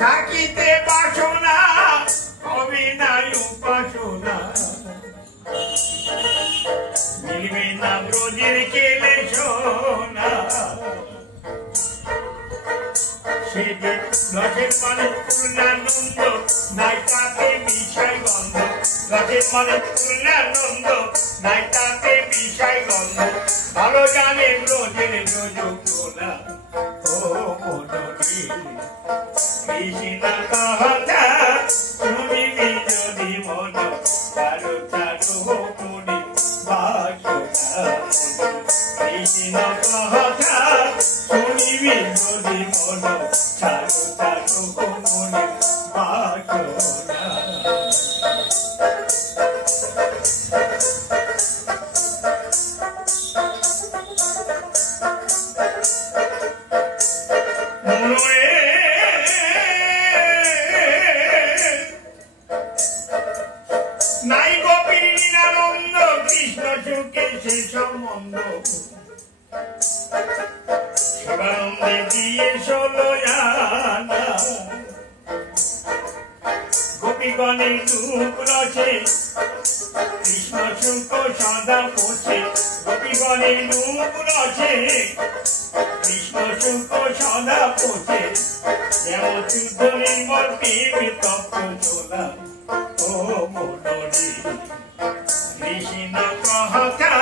থাকিতে বাসনা হবে না উপাসনা মিলবে না ব্রজের কেলে সোনা সেদিন রসের মানে পূর্ণানন্দ নাই তাতে বিষয় গন্ধ রসের মানে পূর্ণানন্দ নাই তাতে বিষয় গন্ধ ভালো জানে ব্রজের যোজনা ও মনরে কৃষ্ণ কথা শুনিবি যদি মন চারু চারু মুনি বাসনা কৃষ্ণ কথা শুনিবি যদি মন চারু চারু মুনি বাসনা নাই গোপীর নিরানন্দ কৃষ্ণ সুখে সে সম্বন্ধ শিবানন্দে দিয়ে ষোলয়ানা গোপীগণের রূপ রসে কৃষ্ণ সুখ সদা পোষে গোপীগণের রূপ রসে কৃষ্ণ সুখ সদা পোষে যেমন শুদ্ধ নির্মল প্রেম তপ্ত জোলা ও মনরে কৃষ্ণ কথা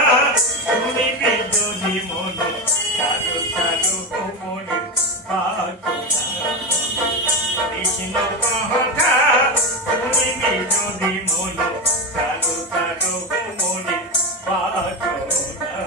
শুনিবি যদি মন চারু চারু মনে বাসনা কৃষ্ণ কথা শুনিবি যদি মন চারু চারু মনে বাসনা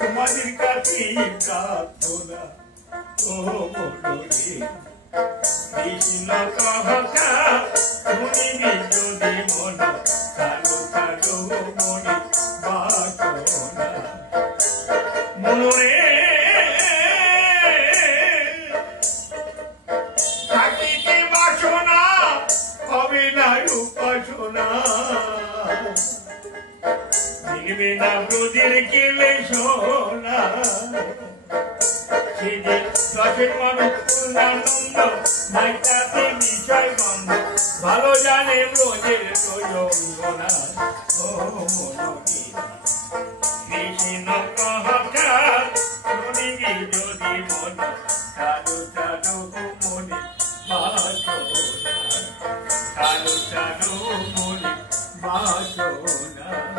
তোমাদের কাছে প্রার্থনা ও মনরে কৃষ্ণ কথা শুনিবি যদি মন চারু চারু মনে বাসনা মনরে থাকিতে বাসনা হবে না উপাসনা মিলবে না ব্রজের কেলে সোনা সেদিন রসের মানুষ পূর্ণানন্দ নাই তাতে বিষয় গন্ধ ভালো জানে ব্রজের যোজনা ও মনরে কৃষ্ণ কথা শুনিবি যদি মন চারু চারু মনে বাসনা চারু চারু মনে বাসনা